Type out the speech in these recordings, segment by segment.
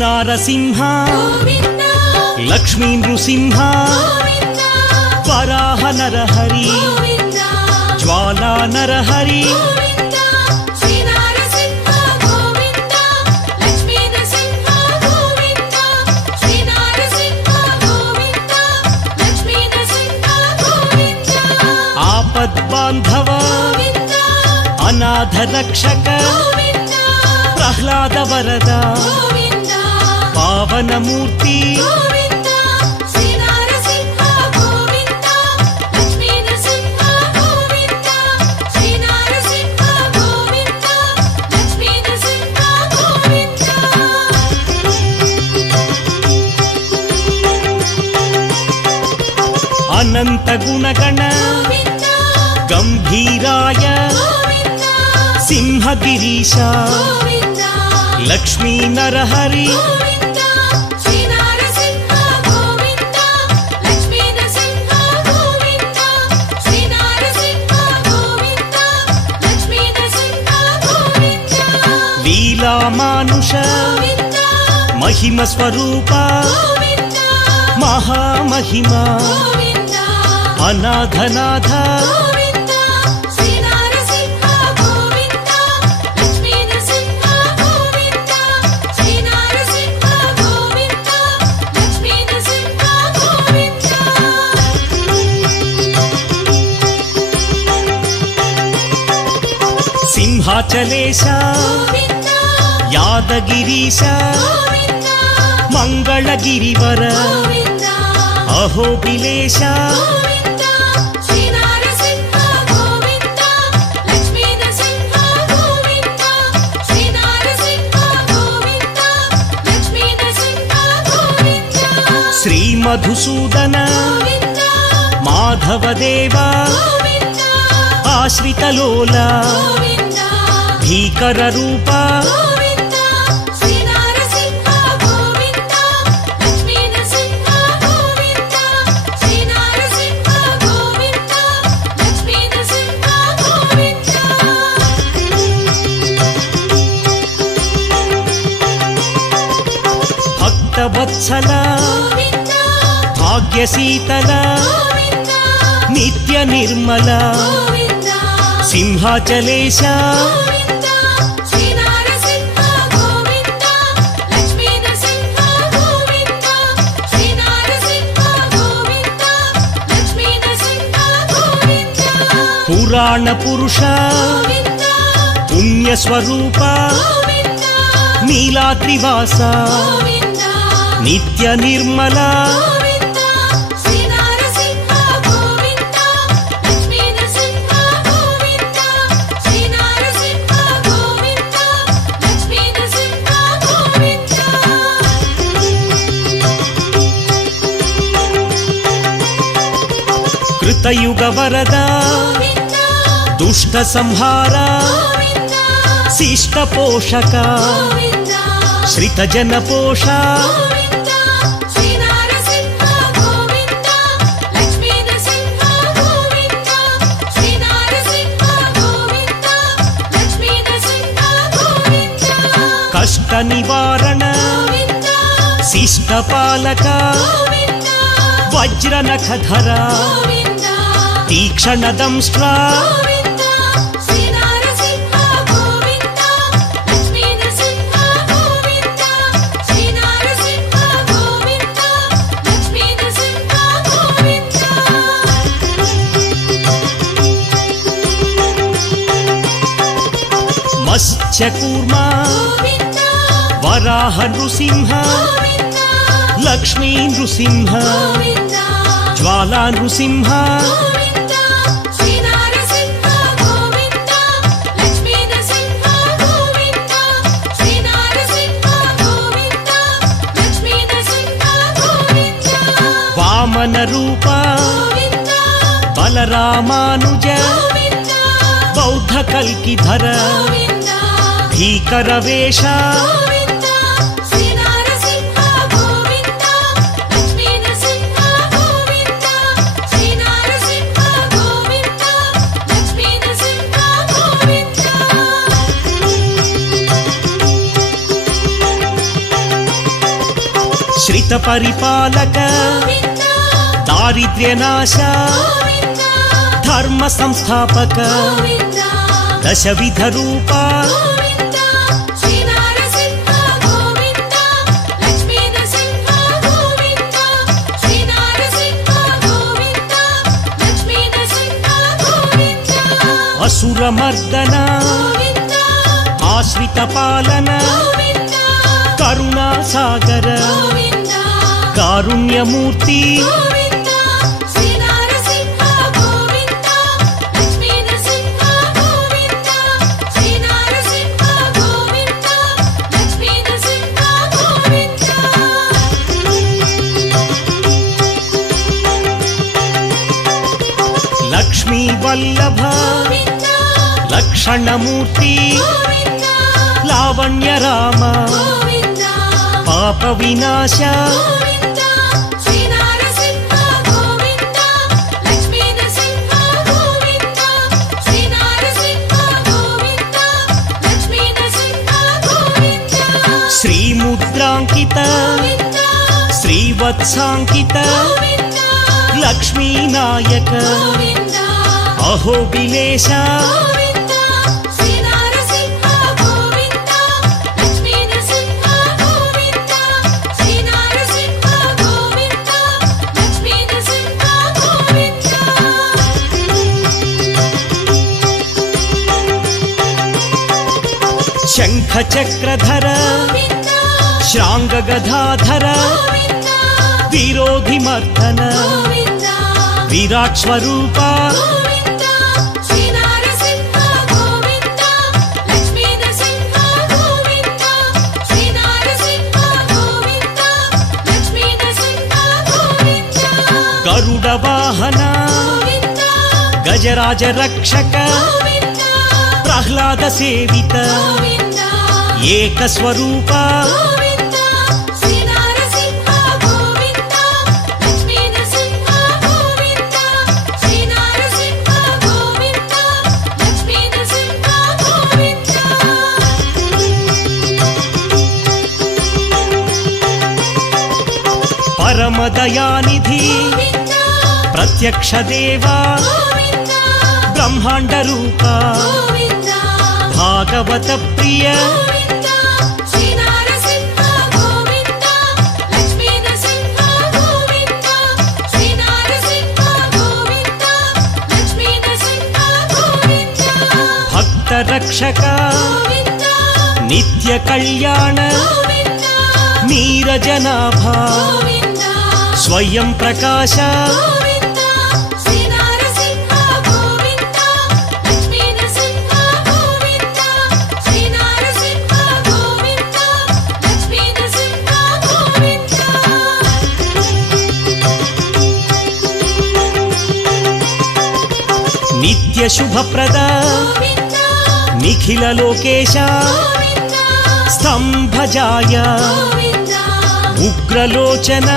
శ్రీనారసింహ లక్ష్మీ నృసింహ వరాహ నరహరి జ్వాలా నరహరి ఆపద్బాంధవ అనాథ రక్షక ప్రహ్లాద వరద పావనమూర్తి అనంత గుణగణ గంభీరాయ సింహగిరీశ లక్ష్మీ నరహరి లీలామానుష మహిమ స్వరూప మహామహిమ అనాథనాథ సింహాచలేశ యాదగిరీశ మంగళగిరివర అహోబిలేశ శ్రీ మధుసూదన మాధవదేవ ఆశ్రితలోల భీకర రూప భక్తవత్సల భాగ్యశీతల నిత్య నిర్మల సింహాచలేశ పురాణ పురుష పుణ్యస్వరూప నీలాద్రివాస నిత్య నిర్మల కృతయుగ వరద దుష్ట సంహార శిష్ట పోషక శ్రిత జన పోష కష్ట నివారణ శిష్ట పాలక వజ్ర నఖధర తీక్షణ దంష్ట్ర మత్స్యకూర్మ వరాహ నృసింహ లక్ష్మీ నృసింహ జ్వాలా నృసింహ వామన రూప బలరామానుజ బౌద్ధ కల్కిధర భీకర వేష దుష్ట పరిపాలక దారిద్ర్యనాశ ధర్మ సంస్థాపక దశవిధ రూప అసురమర్దన ఆశ్రిత పాలన కరుణా సాగర కారుణ్యమూర్తి లక్ష్మీ వల్లభ లక్షణమూర్తి లావణ్య రామ పాప వినాశ శ్రీముద్రాంకిత శ్రీవత్సాంకిత లక్ష్మీనాయక అహోబిలేశ శంఖ చక్రధర శ్రాంగ గదాధర విరోధి మర్దన విరాట్ స్వరూప గరుడ వాహన గజరాజ రక్షక ప్రహ్లాద సేవిత ఏక స్వరూప పరమదయానిధి ప్రత్యక్ష దేవా బ్రహ్మాండ రూప భాగవత ప్రియ భక్త రక్షక నిత్య కళ్యాణ నీరజనాభ స్వయం ప్రకాశ నిత్య శుభప్రద నిఖిల లోకేశ స్తంభజాయ ఉగ్రలోచన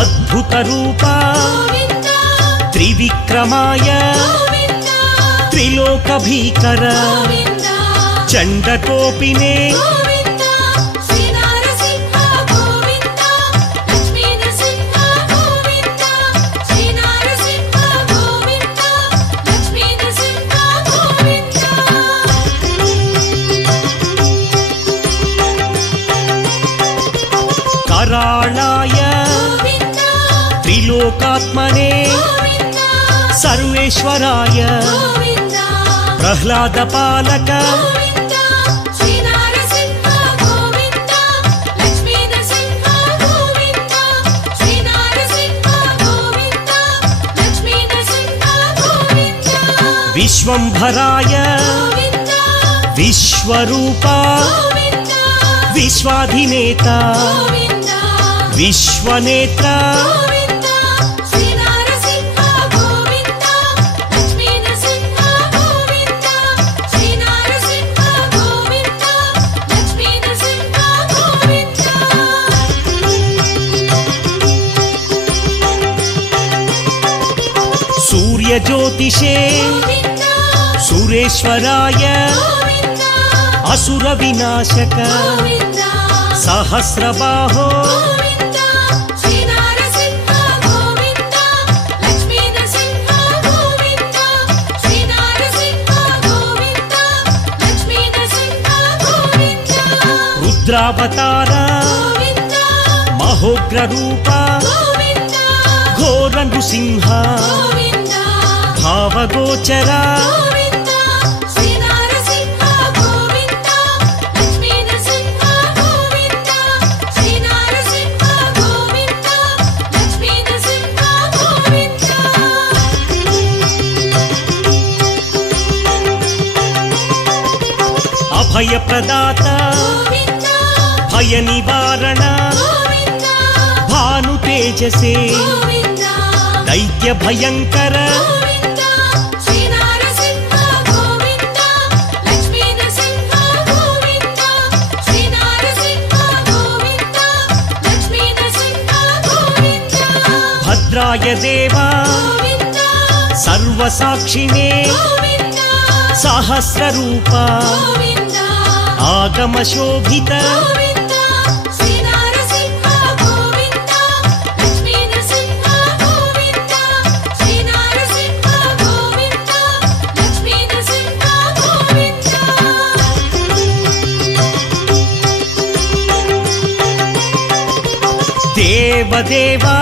అద్భుత రూప త్రివిక్రమాయ త్రిలోక భీకర చండకోపినే कराळाय त्रिलोकात्मने सर्वेश्वराय प्रह्लाद पालक विश्वंभराय विश्वरूपा विश्वाधिनेता विश्वनेत्रा सूर्यज्योतिषे सुरेश्वराय असुरविनाशक सहस्रबाहो रुद्रावतार महोग्र रूप घोर नृसिंह भावगोचर अभय प्रदाता भय निवारण भानु तेजसे दैत्य भयंकर भद्राय देवा सर्वसाक्षिणे सहस्र रूपा आगम शोभित देवदेवा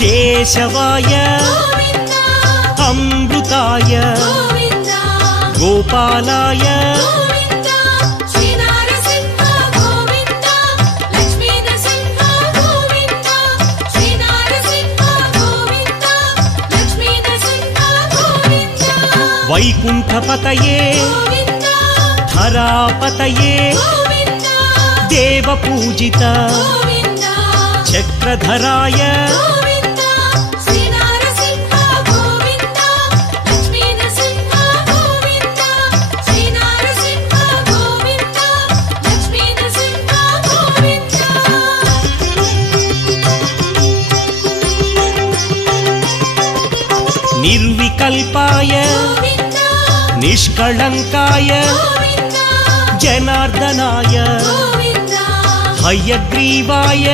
केशवाय अमृताय गोपालाय वैकुंठपतये धरापतये देवपूजित चक्रधराय निर्विकल्पाय निष्कलंकाय जनार्दनाय हयग्रीवाय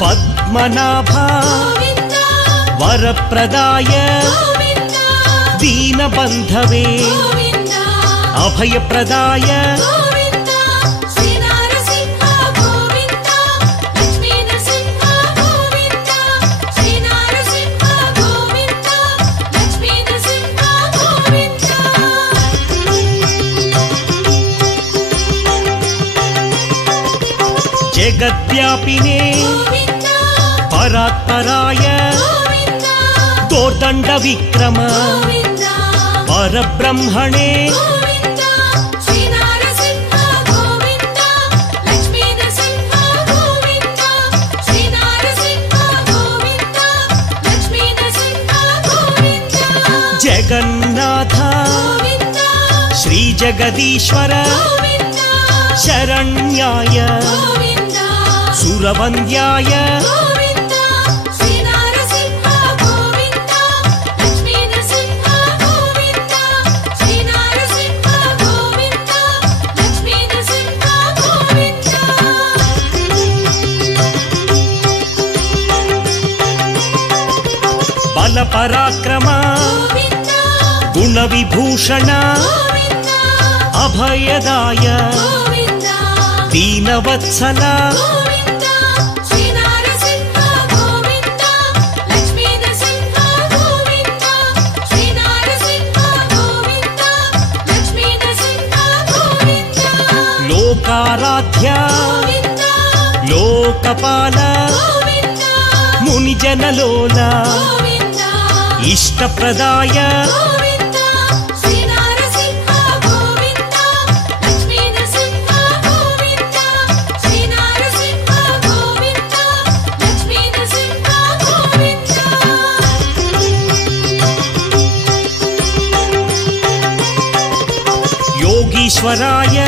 पद्मनाभ वरप्रदाय दीनबन्धवे अभयप्रदाय जगद्व्यापिने परात्पराय दोर्दण्ड विक्रम परब्रह्मणे जगन्नाथ श्री जगदीश्वर शरण्याय सुरवन्द्याय बल पराक्रम गुण विभूषण अभयदाय दीनवत्सल लोकाराध्य लोकपाल मुनिजनलोल इष्टप्रदाय ಯೋಗೇಶ್ವರಾಯ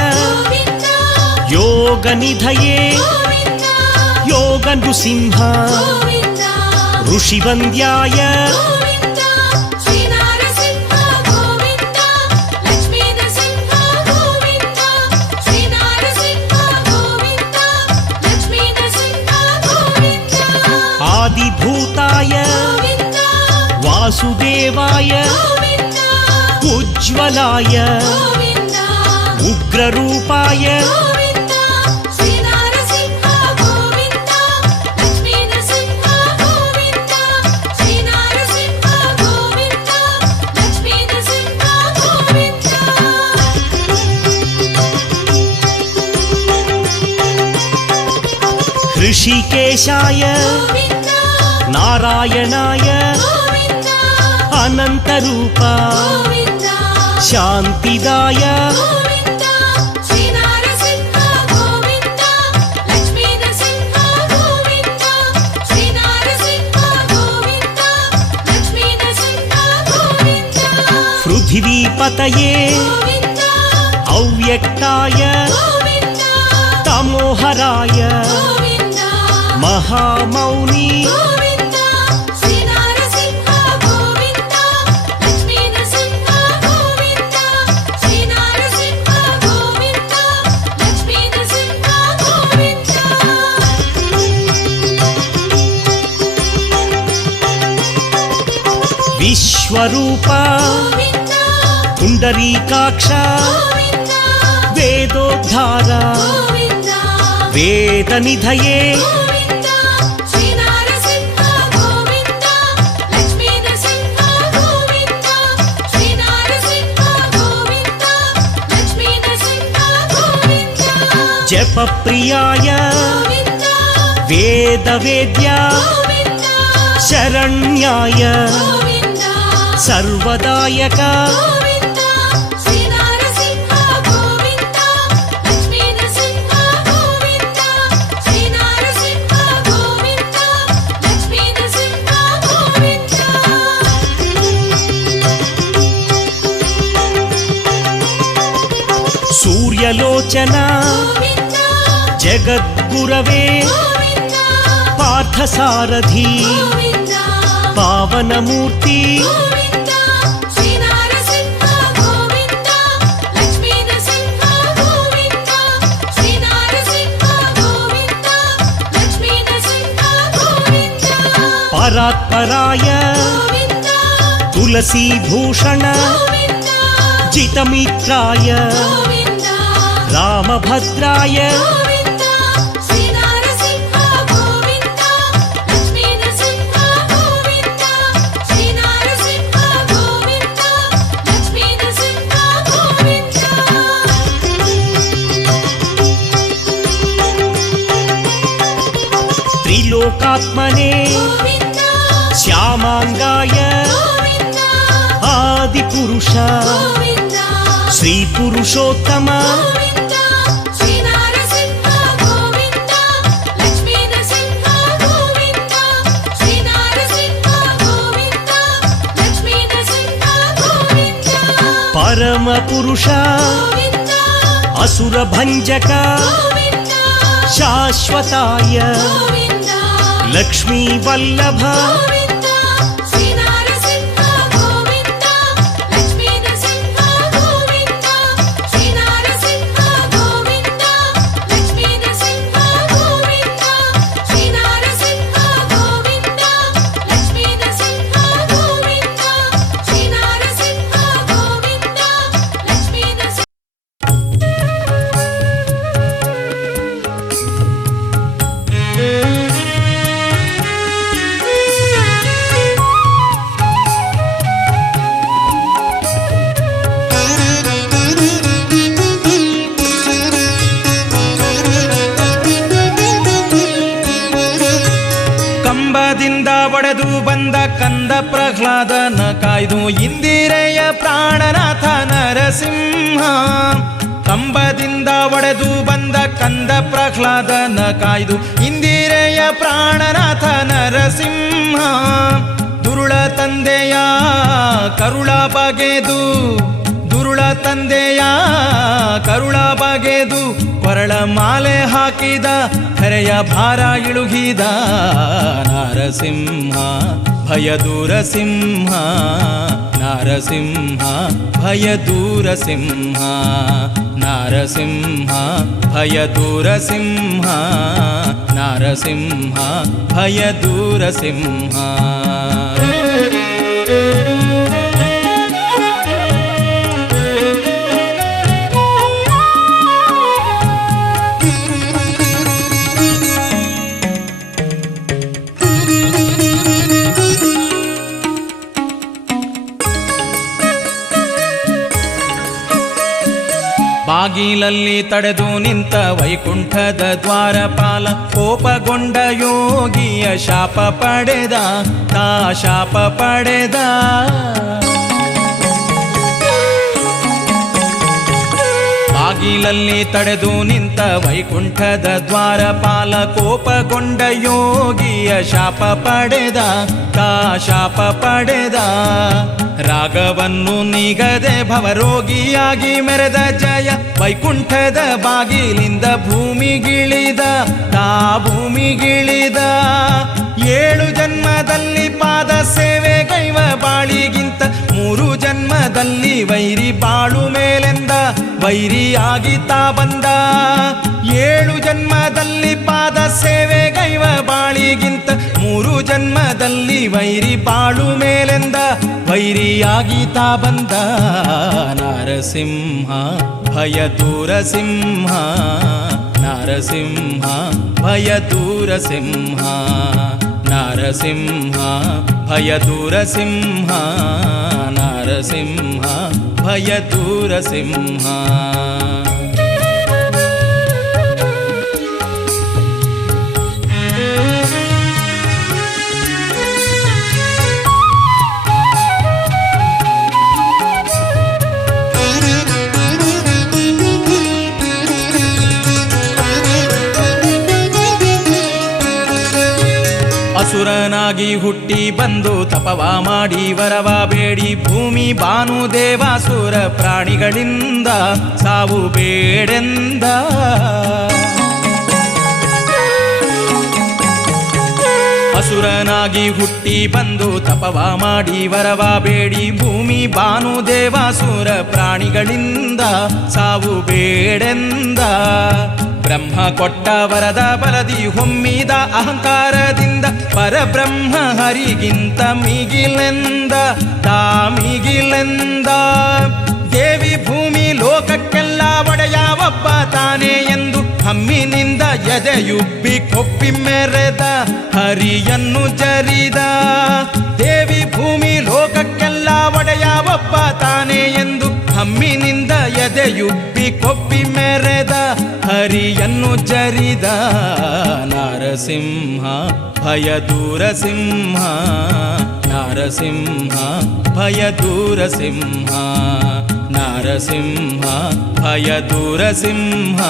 ಯೋಗನಿಧಯೇ ಯೋಗ ನೃಸಿಂಹ ಋಷಿವಂದ್ಯಾಯ आदिभूताय वासुदेवाय उज्ज्वलाय उग्ररूपाय ऋषिकेशाय नारायणाय अनंतरूप शांतिदाय पृथ्वीपतये अव्यक्ताय तमोहराय महामौनी विश्वरूप पुंडरीकाक्ष वेदोद्धार वेदनिधये जपप्रियाय वेदवेद्या शरण्याय सर्वदायक सूर्यलोचना जगद्गुरवे पार्थसारथी पावनमूर्ति परात्पराय तुलसी भूषण जितमित्राय रामभद्राय त्रिलोकात्मने श्यामांगाय आदिपुरुष श्री पुरुषोत्तम परम पुरुष असुर भंजक शाश्वताय लक्ष्मी वल्लभ ಒಡೆದು ಬಂದ ಕಂದ ಪ್ರಹ್ಲಾದನ ಕಾಯ್ದು ಇಂದಿರೆಯ ಪ್ರಾಣನಾಥ ನರಸಿಂಹ. ಕಂಬದಿಂದ ಒಡೆದು ಬಂದ ಕಂದ ಪ್ರಹ್ಲಾದನ ಕಾಯ್ದು ಇಂದಿರೆಯ ಪ್ರಾಣನಾಥ ನರಸಿಂಹ. ದುರುಳ ತಂದೆಯ ಕರುಳ ಬಗೆದು ದುರುಳ ತಂದೆಯ ಬಗೆದು ಕೊರಳ ಮಾಲೆ ಹಾಕಿದ ಕರೆಯ ಭಾರ ಇಳುಗಿದ ನಾರಸಿಂಹ ಭಯದೂರ ಸಿಂಹ ನಾರಸಿಂಹ ಭಯದೂರ ಸಿಂಹ ನಾರಸಿಂಹ ಭಯದೂರ ಸಿಂಹ ನಾರಸಿಂಹ ಭಯದೂರ ಸಿಂಹ ಬಾಗಿಲಲ್ಲಿ ತಡೆದು ನಿಂತ ವೈಕುಂಠದ ದ್ವಾರಪಾಲ ಕೋಪಗೊಂಡ ಯೋಗಿಯ ಶಾಪ ಪಡೆದ ತಾ ಶಾಪ ಪಡೆದ ಬಾಗಿಲಲ್ಲಿ ತಡೆದು ನಿಂತ ವೈಕುಂಠದ ದ್ವಾರಪಾಲ ಕೋಪಗೊಂಡ ಯೋಗಿಯ ಶಾಪ ಪಡೆದ ತಾ ಶಾಪ ಪಡೆದ ರಾಗವನ್ನು ನಿಗದೆ ಭವರೋಗಿಯಾಗಿ ಮೆರೆದ ಜಯ ವೈಕುಂಠದ ಬಾಗಿಲಿಂದ ಭೂಮಿಗಿಳಿದ ತಾ ಭೂಮಿಗಿಳಿದ 7 ಜನ್ಮದಲ್ಲಿ ಪಾದ ಸೇವೆ ಗೈವ ಬಾಳಿಗಿಂತ 3 ಜನ್ಮದಲ್ಲಿ ವೈರಿ ಬಾಳು ಮೇಲೆಂದ ವೈರಿಯಾಗಿ ತಾ ಬಂದ 7 ಜನ್ಮದಲ್ಲಿ ಪಾದ ಸೇವೆ ಗೈವ ಬಾಳಿಗಿಂತ 3 ಜನ್ಮದಲ್ಲಿ ವೈರಿ ಬಾಳು ಮೇಲೆಂದ ವೈರಿಯಾಗಿ ತಾ ಬಂದ ನಾರಸಿಂಹ ಭಯದೂರ ಸಿಂಹ ನಾರಸಿಂಹ ಭಯದೂರ ಸಿಂಹ ನಾರಸಿಂಹ ಭಯದೂರ ಸಿಂಹ ನಾರಸಿಂಹ ಭಯದೂರ ಸಿಂಹ ಅಸುರನಾಗಿ ಹುಟ್ಟಿ ಬಂದು ತಪವ ಮಾಡಿ ವರವ ಬೇಡಿ ಭೂಮಿ ಬಾನು ದೇವಾಸುರ ಪ್ರಾಣಿಗಳಿಂದ ಸಾವು ಬೇಡೆಂದ ಅಸುರನಾಗಿ ಹುಟ್ಟಿ ಬಂದು ತಪವ ಮಾಡಿ ವರವ ಬೇಡಿ ಭೂಮಿ ಬಾನು ದೇವಾಸುರ ಪ್ರಾಣಿಗಳಿಂದ ಸಾವು ಬೇಡೆಂದ ಬ್ರಹ್ಮ ಕೊಟ್ಟ ವರದ ಬಲದಿ ಹೊಮ್ಮಿದ ಅಹಂಕಾರದಿಂದ ಪರಬ್ರಹ್ಮ ಹರಿಗಿಂತ ಮಿಗಿಲೆಂದ ತಾ ಮಿಗಿಲೆಂದ ದೇವಿ ಭೂಮಿ ಲೋಕಕ್ಕೆಲ್ಲ ಒಡೆಯ ಒಬ್ಬ ತಾನೇ ಎಂದು ಹಮ್ಮಿನಿಂದ ಎದೆಯುಬ್ಬಿ ಕೊಪ್ಪಿ ಮೆರೆದ ಹರಿಯನ್ನು ಜರಿದ ದೇವಿ ಭೂಮಿ ಲೋಕಕ್ಕೆಲ್ಲ ಒಡೆಯ ಒಬ್ಬ ತಾನೇ ಎಂದು ಹಮ್ಮಿನಿಂದ ಎದೆಯುಬ್ಬಿ ಕೊಪ್ಪಿ ಮೆರೆದ ಹರಿಯನ್ನು ಜರಿದ ನಾರಸಿಂಹ ಭಯದೂರ ಸಿಂಹ ನಾರಸಿಂಹ ಭಯದೂರ ಸಿಂಹ ನಾರಸಿಂಹ ಭಯದೂರ ಸಿಂಹ